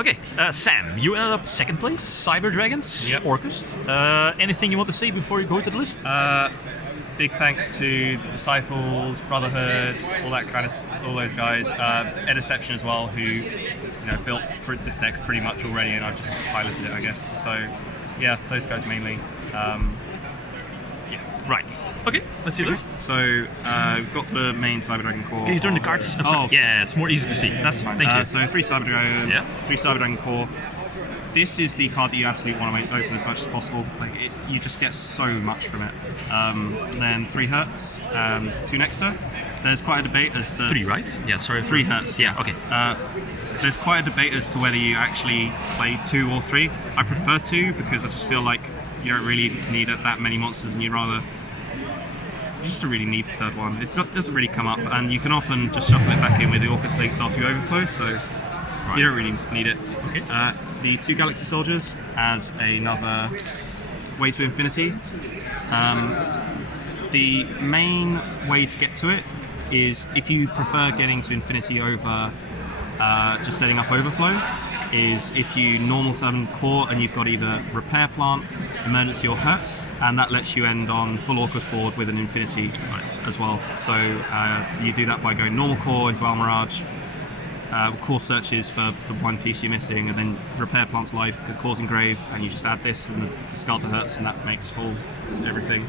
Okay, Sam, you ended up second place, Cyber Dragons, Yep. Orcust. Anything you want to say before you go to the list? Big thanks to Disciples, Brotherhood, all those guys. Ediception as well, who built this deck pretty much already, and I've just piloted it, I guess. So yeah, those guys mainly. Right. Okay, let's see this. So we've got the main Cyber Dragon core. Can you turn the cards? Oh, yeah, it's more easy to see. that's fine. Thank you. So 3 Cyber Dragon, Yeah. 3 Cyber Dragon core. This is the card that you absolutely want to open as much as possible. You just get so much from it. Then 3 Hertz and 2 Nexter. There's quite a debate as to 3, right? Yeah, sorry. 3 Hertz. Yeah, okay. There's quite a debate as to whether you actually play 2 or 3. I prefer 2 because I just feel like you don't really need that many monsters, and you just don't really need the third one. It doesn't really come up, and you can often just shuffle it back in with the Orcust links after you overflow, so you don't really need it. Okay. The 2 Galaxy Soldiers as another way to infinity. The main way to get to it is, if you prefer getting to infinity over just setting up overflow, is if you normal summon core and you've got either repair plant, emergency, or hertz, and that lets you end on full Orcust board with an infinity as well. So you do that by going normal core into Almirage, core searches for the one piece you're missing, and then repair plant's life because core's engraved, and you just add this and discard the hertz, and that makes full everything.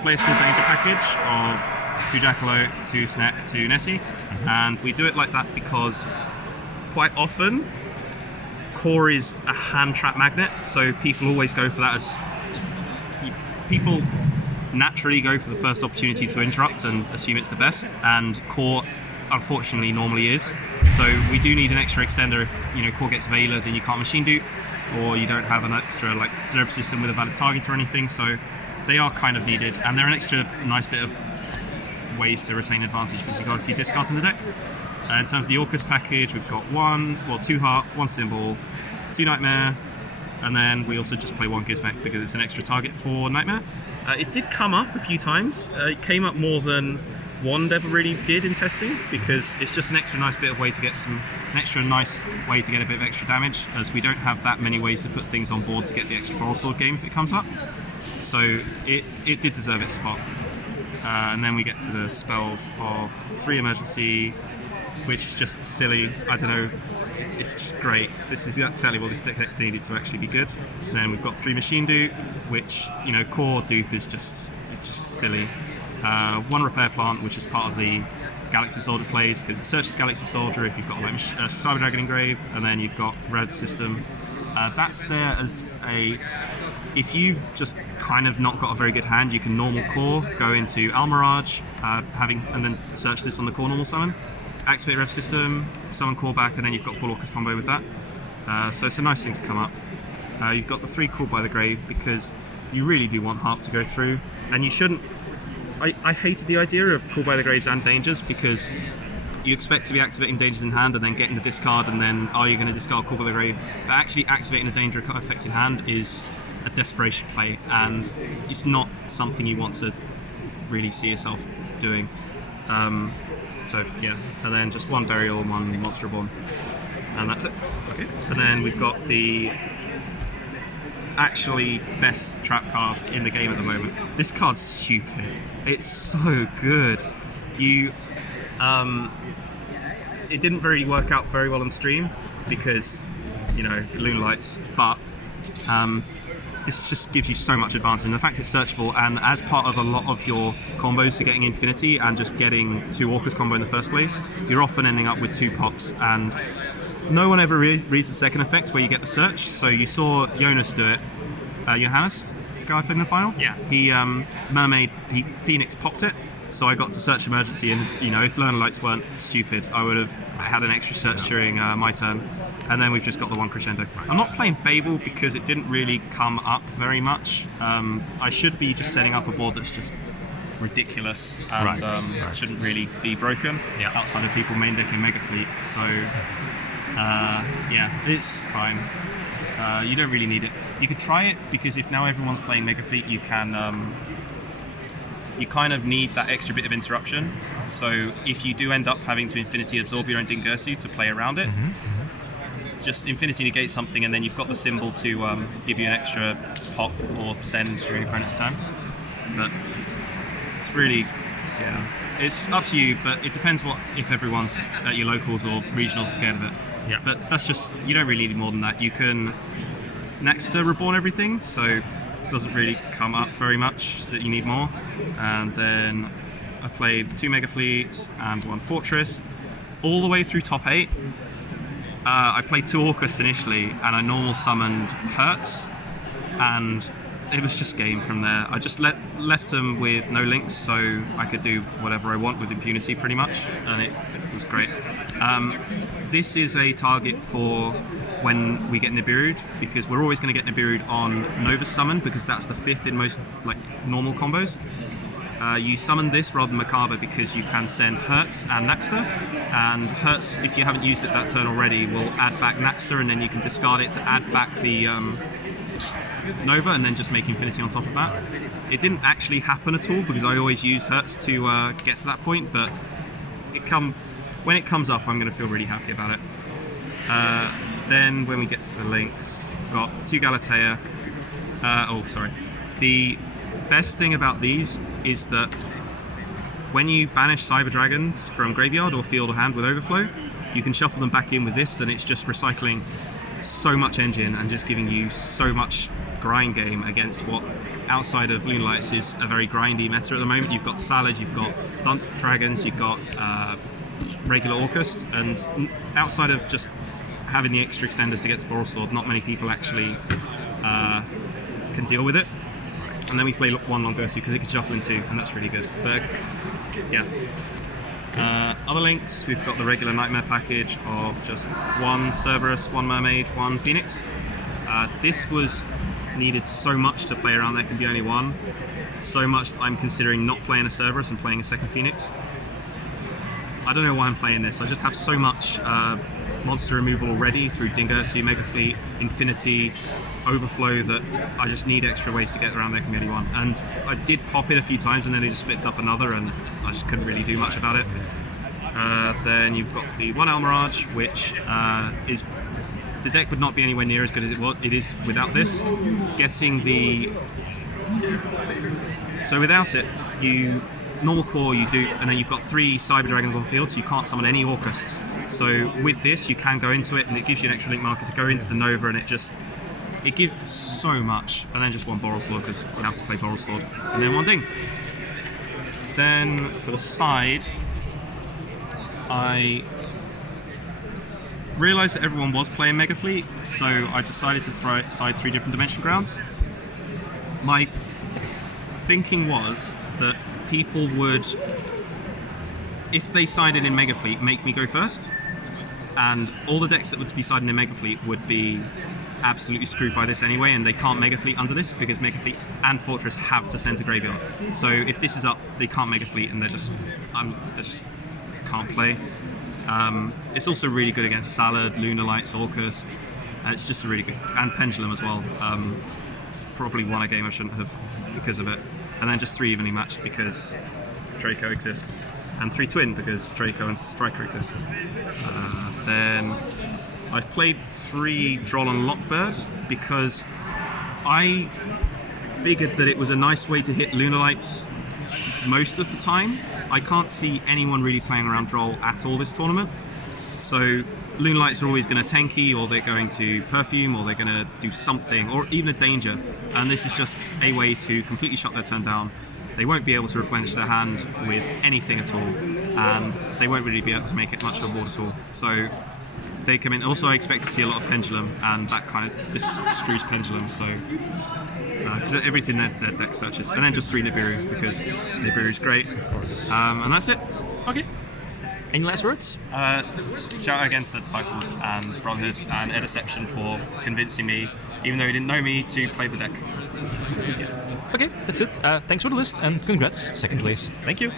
Play a small danger package of 2 Jackalope, 2 Snack, 2 Nessie, and we do it like that because quite often core is a hand trap magnet, so people always go for that as people naturally go for the first opportunity to interrupt and assume it's the best, and core unfortunately normally is. So we do need an extra extender if core gets veilered and you can't machine dupe, or you don't have an extra nerve system with a valid target or anything. So they are kind of needed, and they're an extra nice bit of ways to retain advantage because you've got a few discards in the deck. In terms of the Orcust package, we've got 2 Heart, 1 Symbol, 2 Nightmare, and then we also just play 1 Gizmek because it's an extra target for Nightmare. It did come up a few times. It came up more than Wand ever really did in testing, because it's just an extra nice bit of way to get a bit of extra damage, as we don't have that many ways to put things on board to get the extra Moral Sword game if it comes up. So it did deserve its spot. And then we get to the spells of 3 Emergency, which is just silly. I don't know, it's just great. This is exactly what this deck needed to actually be good. And then we've got 3 Machine Dupe, which core dupe is just silly. 1 Repair Plant, which is part of the Galaxy Soldier plays, because it searches Galaxy Soldier if you've got Cyber Dragon Engrave, and then you've got Red System. That's there as if you've just kind of not got a very good hand, you can normal core, go into Almirage, and then search this on the core normal summon, activate Rev System, summon core back, and then you've got full Orcust combo with that. So it's a nice thing to come up. You've got the 3 Called by the Grave, because you really do want Harp to go through, and you shouldn't. I hated the idea of Called by the Graves and Dangers, because you expect to be activating Dangers in hand and then getting the discard, and then are you going to discard Called by the Grave? But actually activating a Danger effect in hand is a desperation play, and it's not something you want to really see yourself doing. So yeah, and then just 1 Burial and 1 Monster Reborn, and that's it. Okay. And then we've got the actually best trap card in the game at the moment. This card's stupid. It's so good. It didn't really work out very well on stream because Lunar Lights, but this just gives you so much advantage, and the fact it's searchable, and as part of a lot of your combos to getting Infinity and just getting 2 Orcust combo in the first place, you're often ending up with 2 pops, and no one ever reads the second effect where you get the search. So you saw Jonas do it. Johannes, the guy I played in the final? Yeah. He Phoenix popped it, so I got to search Emergency, and if Lunar Lights weren't stupid, I would have had an extra search during my turn. And then we've just got the 1 Crescendo. I'm not playing Babel because it didn't really come up very much. I should be just setting up a board that's just ridiculous and shouldn't really be broken outside of people main decking Mega Fleet. So yeah, it's fine. You don't really need it. You could try it, because if now everyone's playing Mega Fleet, you can you kind of need that extra bit of interruption. So if you do end up having to Infinity absorb your own Dingirsu to play around it, just Infinity negates something, and then you've got the symbol to give you an extra pop or send during your opponent's turn. But it's really, yeah, it's up to you. But it depends if everyone's at your locals or regionals scared of it. Yeah. But that's just, you don't really need more than that. You can next to reborn everything, so it doesn't really come up very much that you need more. And then I played 2 Mega Fleets and 1 Fortress all the way through top 8. I played 2 Orcust initially, and I normal summoned Hertz, and it was just game from there. I just left them with no links, so I could do whatever I want with impunity pretty much, and it was great. This is a target for when we get Nibiru'd, because we're always going to get Nibiru'd on Nova Summon, because that's the 5th in most normal combos. You summon this rather than Macabre because you can send Hertz and Naxter, and Hertz, if you haven't used it that turn already, will add back Naxter, and then you can discard it to add back the Nova, and then just make Infinity on top of that. It didn't actually happen at all because I always use Hertz to get to that point, but when it comes up, I'm going to feel really happy about it. Then when we get to the links, we've got 2 Galatea. The best thing about these is that when you banish Cyber Dragons from graveyard or field or hand with Overflow, you can shuffle them back in with this, and it's just recycling so much engine and just giving you so much grind game against what outside of Lunalights is a very grindy meta at the moment. You've got Salad, you've got Thunder Dragons, you've got regular Orcust, and outside of just having the extra extenders to get to Borosword, not many people actually can deal with it. And then we play 1 Longosu because it can shuffle in 2, and that's really good. But yeah. Other links, we've got the regular Nightmare package of just 1 Cerberus, 1 Mermaid, 1 Phoenix. This was needed so much to play around there can be only 1. So much that I'm considering not playing a Cerberus and playing a second Phoenix. I don't know why I'm playing this. I just have so much monster removal already through Dingursu, Mega Fleet, Infinity, Overflow, that I just need extra ways to get around there can be only 1. And I did pop it a few times, and then they just flipped up another, and I just couldn't really do much about it. Then you've got the 1 Almirage, which is, the deck would not be anywhere near as good as it is without this. So without it, you normal core you do, and then you've got 3 Cyber Dragons on the field, so you can't summon any Orcust. So with this, you can go into it, and it gives you an extra link marker to go into the Nova, and it gives so much. And then just 1 Borosword because you have to play Borosword, and then 1 Ding. Then for the side, I realised that everyone was playing Mega Fleet, so I decided to throw it side 3 different dimension grounds. My thinking was that people would, if they sided in Mega Fleet, make me go first, and all the decks that would be siding in Mega Fleet would be absolutely screwed by this anyway, and they can't Mega Fleet under this because Mega Fleet and Fortress have to send to graveyard. So if this is up, they can't Mega Fleet, and they just can't play. It's also really good against Salad, Lunalights, Orcust. It's just a really good, and Pendulum as well. Probably won a game I shouldn't have because of it. And then just 3 evenly matched because Draco exists, and 3 Twin because Draco and Striker exist. Then I've played 3 Droll and Lockbird because I figured that it was a nice way to hit Lunalights most of the time. I can't see anyone really playing around Droll at all this tournament. So Lunalights are always going to tanky, or they're going to Perfume, or they're going to do something, or even a Danger. And this is just a way to completely shut their turn down. They won't be able to replenish their hand with anything at all, and they won't really be able to make it much of a board at all. So they come in. Also, I expect to see a lot of Pendulum, and that kind of, this strews Pendulum, so because everything their deck searches. And then just 3 Nibiru because Nibiru's great. And that's it. Okay. Any last words? Shout out again to the Disciples and Brotherhood and Ediception for convincing me, even though he didn't know me, to play the deck. Okay, that's it. Thanks for the list, and congrats, 2nd place. Thank you.